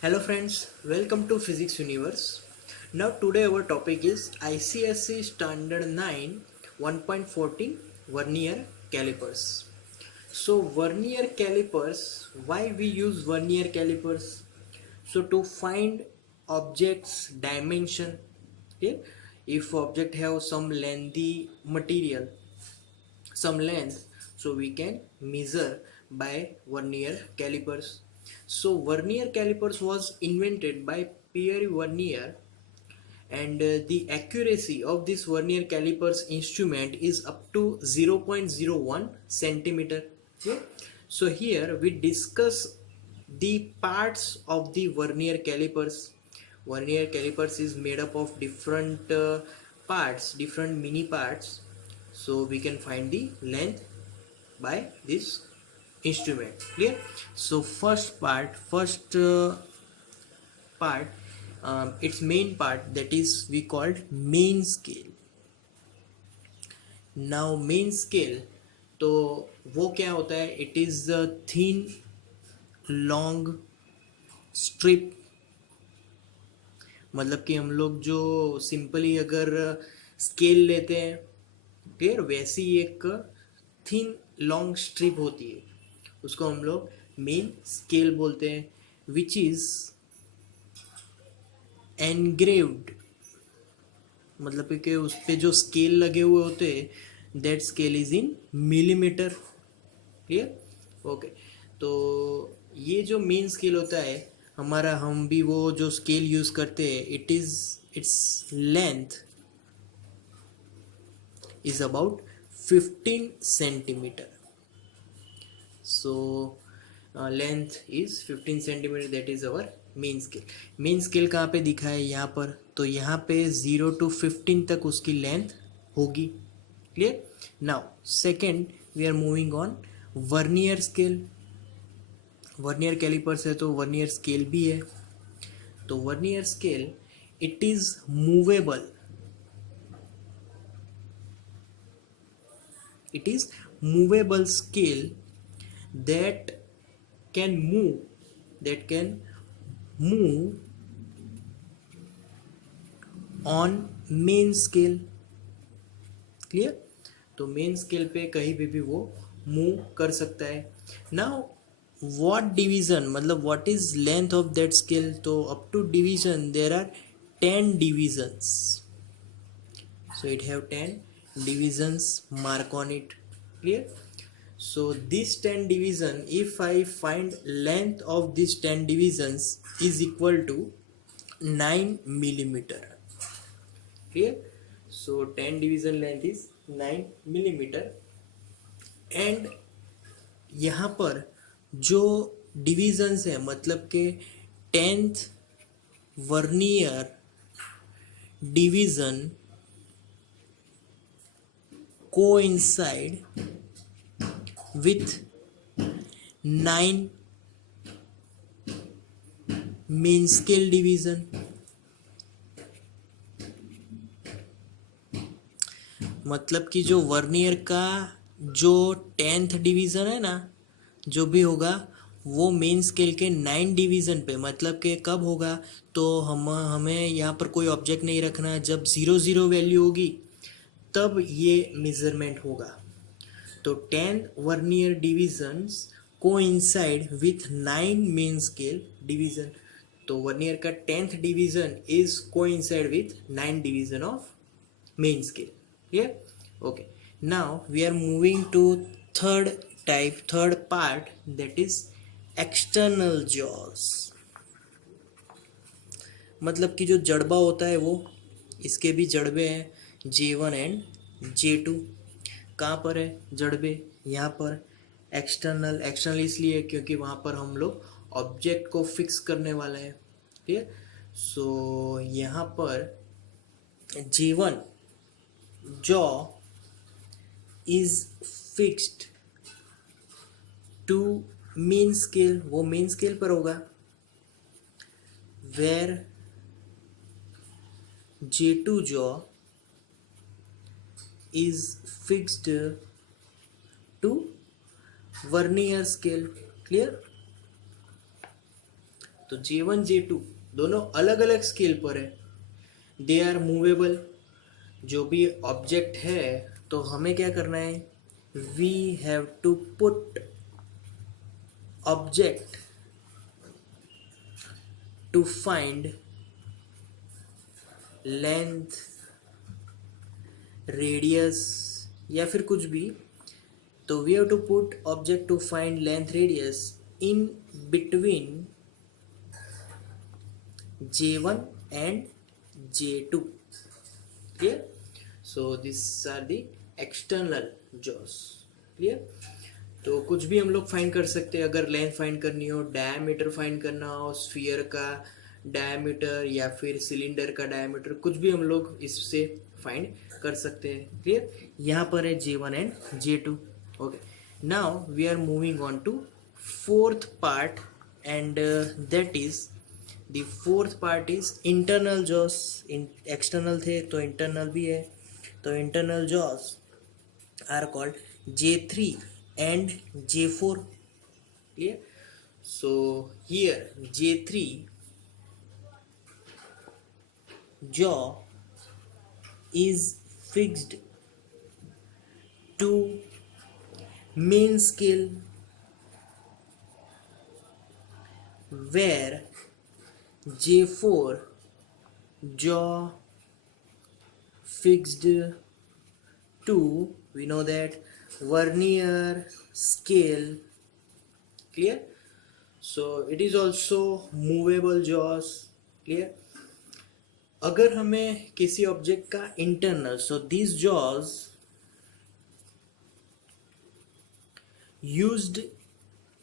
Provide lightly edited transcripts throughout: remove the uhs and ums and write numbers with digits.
Hello friends, welcome to Physics Universe. Now today our topic is ICSE Standard 9 1.14 Vernier Callipers. So Vernier Callipers, why we use Vernier Callipers? So to find objects dimension, okay? If object have some lengthy material, some length, so we can measure by vernier calipers. So vernier calipers was invented by Pierre Vernier, and the accuracy of this vernier calipers instrument is up to 0.01 centimeter. Okay? So here we discuss the parts of the vernier calipers. Vernier calipers is made up of different parts, different mini parts, so we can find the length by this instrument. Clear? So first part, its main part, that is we called main scale. Now main scale, तो वो क्या होता है? It is a thin long strip. मतलब कि हम लोग जो सिंपली अगर स्केल लेते हैं, क्लियर, वैसी एक थिन लॉन्ग स्ट्रिप होती है, उसको हम लोग मेन स्केल बोलते हैं, विच इज एनग्रेव्ड, मतलब कि उस पे जो स्केल लगे हुए होते हैं, that scale is in millimetre. Clear? Okay. तो ये जो मेन स्केल होता है हमारा, हम भी वो जो स्केल यूज करते हैं, its length is about 15 centimeter. So length is 15 centimeter, that is our main scale. Main scale कहाँ पे दिखा है? यहाँ पर. तो यहाँ पे 0 to 15 तक उसकी लेंथ होगी. Clear? Now second we are moving on vernier scale. Vernier calipers है तो वर्नियर स्केल भी है. तो vernier scale, it is movable. It is movable scale that can move on main scale. Clear? तो main scale पे कहीं पे भी वो मूव कर सकता है. नाउ व्हाट डिवीजन, मतलब what is length of that scale? तो up to division there are 10 divisions. So it have 10 divisions, mark on it. Clear? So this 10 division, if I find length of these 10 divisions is equal to 9 millimeter. Clear? So 10 division length is 9 millimeter. And यहाँ पर जो divisions है, मतलब के 10th vernier division coincide with 9 main scale division. मतलब कि जो vernier का जो 10th डिवीजन है ना, जो भी होगा वो मेन स्केल के 9 डिवीजन पे, मतलब कि कब होगा? तो हमें यहाँ पर कोई ऑब्जेक्ट नहीं रखना. जब 0 वैल्यू होगी तब ये मेजरमेंट होगा. तो 10 vernier divisions coincide with 9 main scale division. तो वर्नियर का 10th division is coincide with 9 division of main scale. Clear? Okay. Now we are moving to third part, that is external jaws. मतलब कि जो जड़बा होता है वो, इसके भी जड़बे हैं, J1 एंड J2. कहाँ पर है जड़बे? यहाँ पर. एक्सटर्नल इसलिए क्योंकि वहाँ पर हम लोग ऑब्जेक्ट को फिक्स करने वाले हैं. ठीक. सो यहाँ पर J1 jaw is fixed to main scale, वो मेन स्केल पर होगा. Where J2 jaw is fixed to vernier scale. Clear? तो J1 J2 दोनों अलग अलग स्केल पर है, दे आर मूवेबल। जो भी ऑब्जेक्ट है तो हमें क्या करना है, we have to put object to find length, radius या फिर कुछ भी। तो we have to put object to find length radius in between J1 and J2. Clear? So these are the external jaws. Clear? तो कुछ भी हम लोग फाइंड कर सकते हैं, अगर लेंथ फाइंड करनी हो, डायमीटर फाइंड करना हो, स्फीयर का डायमीटर या फिर सिलेंडर का डायमीटर, कुछ भी हम लोग इससे फाइंड कर सकते हैं। क्लियर? यहाँ पर है J1 and J2. Okay, now we are moving on to fourth part and that is the fourth part is internal jaws. External थे तो इंटरनल भी है, तो internal jaws are called J3 and J4. Clear? So here J3 jaw is fixed to main scale, where J4 jaw fixed to, we know that, Vernier scale. Clear? So it is also movable jaws. Clear? अगर हमें किसी object का internal, so these jaws used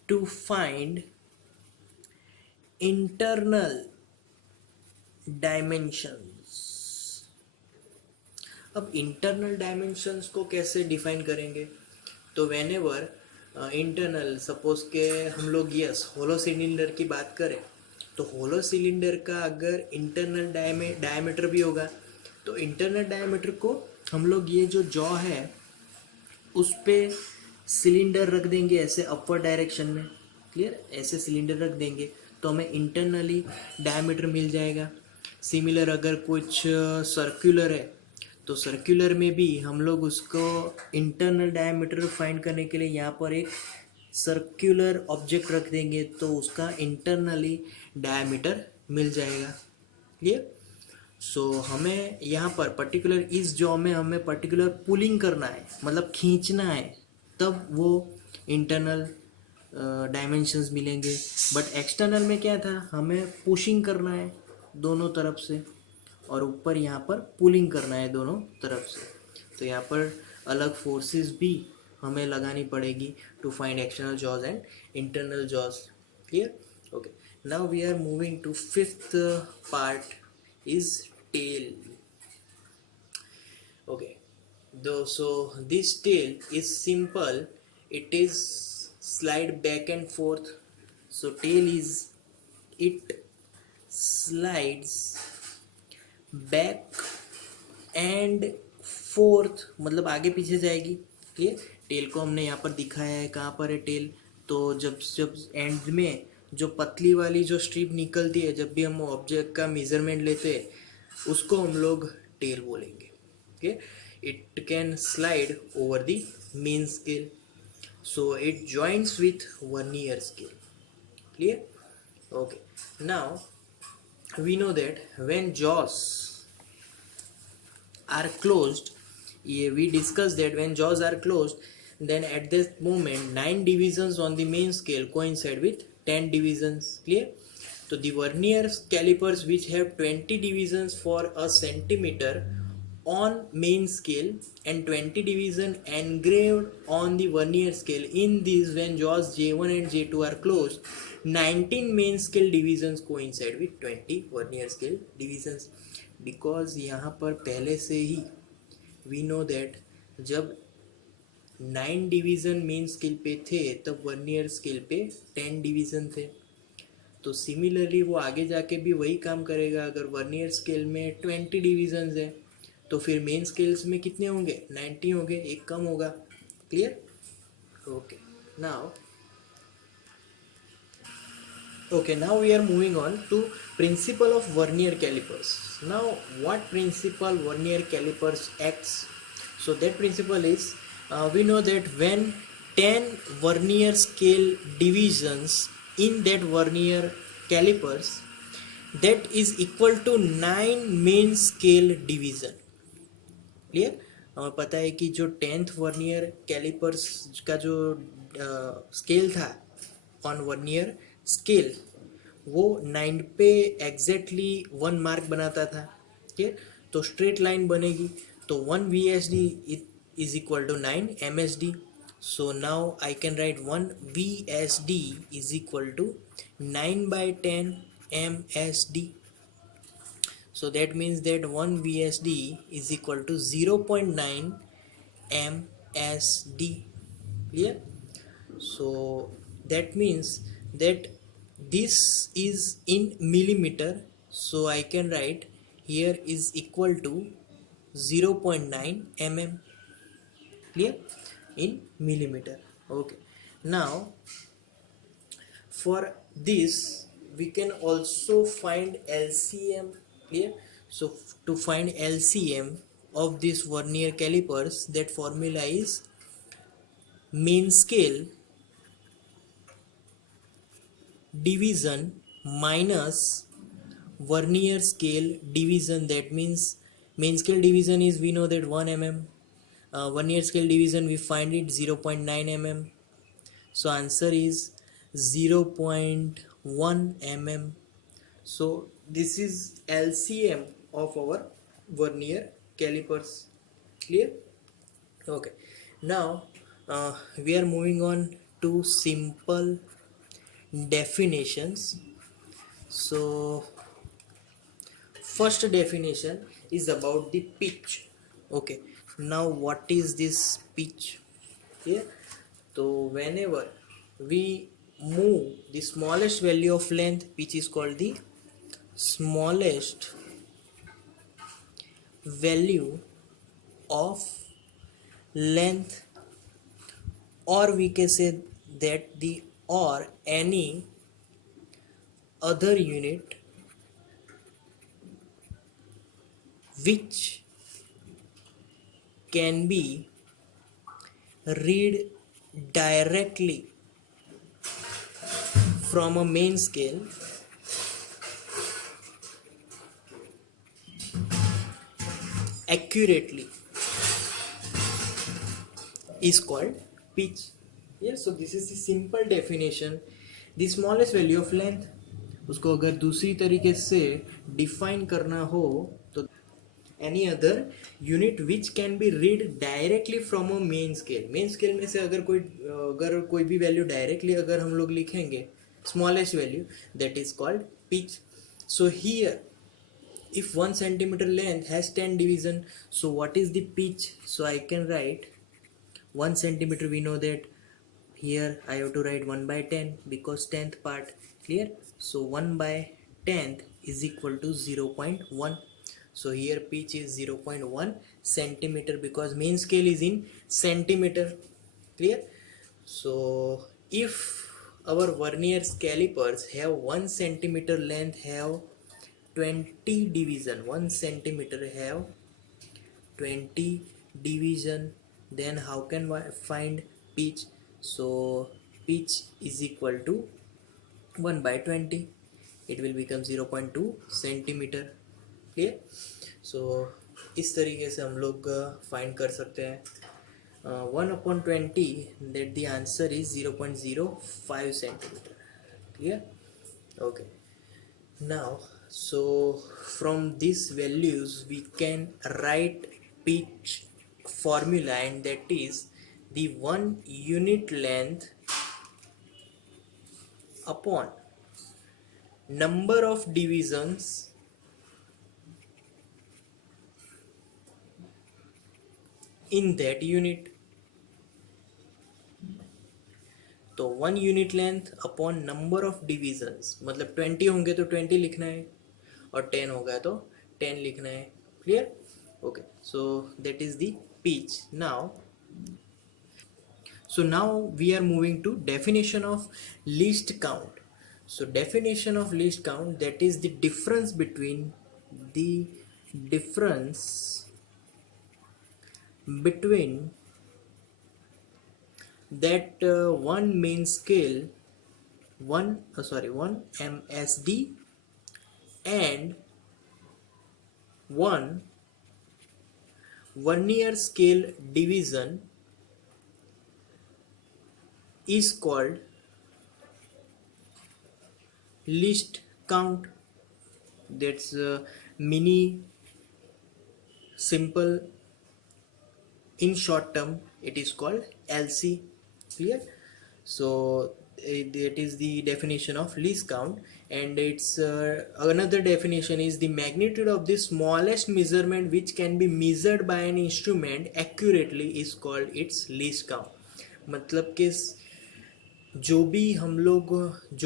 to find internal dimensions. अब internal dimensions को कैसे define करेंगे, तो when ever internal, suppose के हम लोग होलो सिलेंडर की बात करें, तो होलो सिलेंडर का अगर इंटरनल डायमीटर भी होगा, तो इंटरनल डायमीटर को हम लोग ये जो जॉ है उस पे सिलेंडर रख देंगे ऐसे अपवर्ड डायरेक्शन में। क्लियर? ऐसे सिलेंडर रख देंगे तो हमें इंटरनली डायमीटर मिल जाएगा। सिमिलर अगर कुछ सर्कुलर है तो सर्कुलर में भी हम लोग उसको इंटरनल डायमीटर फाइंड करने के लिए यहाँ पर एक सर्कुलर ऑब्जेक्ट रख देंगे तो उसका इंटरनली डायमीटर मिल जाएगा। क्लियर? सो हमें यहाँ पर पर्टिकुलर इस जॉब में हमें पर्टिकुलर पुलिंग करना है, मतलब खींचना है, तब वो इंटरनल डायमेंशंस मिलेंगे। बट एक्सटर्नल में क्या था, हमें पुशिंग करना है दोनों तरफ से और ऊपर यहाँ पर पुलिंग करना है दोनों तरफ से, तो यहाँ पर अलग फोर्सेस भी हमें लगानी पड़ेगी to find external jaws and internal jaws. Clear? Okay, now we are moving to fifth part is tail. Okay, so this tail is simple, it is slide back and forth. So tail is, it slides back and forth, मतलब आगे पीछे जाएगी। ठीक है, tell को हमने यहाँ पर दिखाया है, कहाँ पर है टेल, तो जब एंड में जो पतली वाली जो स्ट्रिप निकलती है, जब भी हम ऑब्जेक्ट का मेजरमेंट लेते हैं उसको हम लोग टेल बोलेंगे। Okay, it can slide over the main scale, so it joints with vernier scale. Clear? Okay, now we know that when jaws are closed, we discussed that when jaws are closed, then at this moment 9 divisions on the main scale coincide with 10 divisions. Clear? So the Vernier calipers which have 20 divisions for a centimeter on main scale and 20 division engraved on the Vernier scale, in these when jaws J1 and J2 are closed, 19 main scale divisions coincide with 20 Vernier scale divisions. Because यहाँ पर पहले से ही we know that जब 9 division main scale पे थे तब vernier scale पे 10 division थे, तो सिमिलरली वो आगे जाके भी वही काम करेगा। अगर वर्नियर स्केल में 20 डिवीजन्स है तो फिर मेन स्केल्स में कितने होंगे, 90 होंगे, एक कम होगा। Clear? Okay, now Okay, now we are moving on to principle of Vernier calipers. Now, what principle Vernier calipers acts? So that principle is, we know that when 10 Vernier scale divisions in that Vernier calipers, that is equal to 9 main scale division. Clear, हमें पता है कि जो 10th vernier calipers का जो scale था on vernier scale, वो 9 पे एग्जैक्टली 1 मार्क बनाता था. ठीक है, तो स्ट्रेट लाइन बनेगी, तो 1 VSD is equal to 9 MSD. So now I can write 1 VSD is equal to 9/10 MSD. So that means that 1 VSD is equal to 0.9 MSD. Clear? So that means that this is in millimeter. So I can write here is equal to 0.9 mm. Clear? In millimeter. Okay. Now for this we can also find LCM. Clear? So to find LCM of this vernier calipers, that formula is main scale division minus vernier scale division. That means main scale division is, we know that 1 mm, vernier scale division we find it 0.9 mm. So answer is 0.1 mm. So this is LCM of our vernier calipers. Clear? Okay. Now we are moving on to simple definitions. So first definition is about the pitch. Okay. Now what is this pitch? Yeah. So whenever we move the smallest value of length, which is called the smallest value of length, or we can say that the or any other unit which can be read directly from a main scale accurately is called pitch. Yes, so this is the simple definition. The smallest value of length, उसको अगर दूसरी तरीके से define करना हो तो any other unit which can be read directly from a main scale. Main scale में से अगर कोई भी वैल्यू डायरेक्टली अगर हम लोग लिखेंगे smallest value, that is called pitch. So here if 1 centimeter length has 10 division, so what is the pitch? So I can write 1 centimeter, we know that here I have to write 1/10 because 10th part. Clear? So 1/10th is equal to 0.1. So here pitch is 0.1 centimeter because main scale is in centimeter. Clear? So if our vernier calipers have 1 centimeter length have 20 division, 1 centimeter have 20 division, then how can I find pitch? So pitch is equal to 1/20, it will become 0.2 centimeter. Clear? So इस तरीके से हम लोग find कर सकते हैं 1/20, that the answer is 0.05 centimeter. Clear? Okay. Now so from these values we can write pitch formula, and that is the 1 unit length upon number of divisions in that unit. तो 1 unit length upon number of divisions, मतलब 20 होंगे तो 20 लिखना है और 10 होगा तो 10 लिखना है. Clear? Okay. So that is the pitch. Now we are moving to definition of least count. So definition of least count, that is the difference between that one main scale, one MSD and one Vernier scale division is called least count. That's mini simple. In short term it is called LC. Clear? So that is the definition of least count, and its another definition is the magnitude of the smallest measurement which can be measured by an instrument accurately is called its least count. मतलब कि जो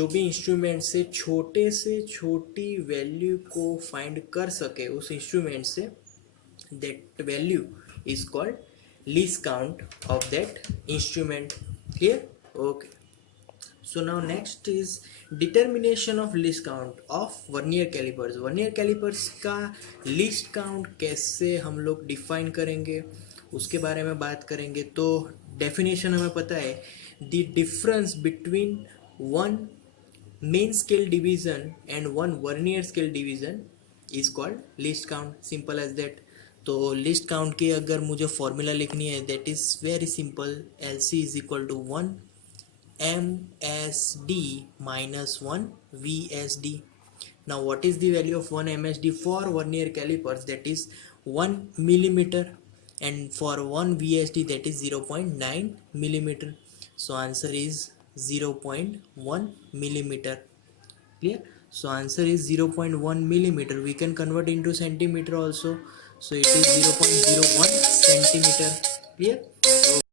भी instrument से छोटी value को find कर सके उस इंस्ट्रूमेंट से, that value is called least count of that instrument. Clear? Okay. So now next is determination of least count of vernier calipers. Vernier calipers का least count कैसे हम लोग डिफाइन करेंगे उसके बारे में बात करेंगे. तो डेफिनेशन हमें पता है, the difference between one main scale division and one vernier scale division is called least count. Simple as that. तो लिस्ट काउंट की अगर मुझे फॉर्मूला लिखनी है, that is very simple. LC is equal to 1 MSD minus 1 VSD. Now what is the value of 1 MSD for Vernier calipers? That is 1 millimeter, and for 1 VSD that is 0.9 millimeter. So answer is 0.1 millimeter. Clear? So answer is 0.1 millimeter. We can convert into centimeter also. So it is 0.01 centimeter. Clear?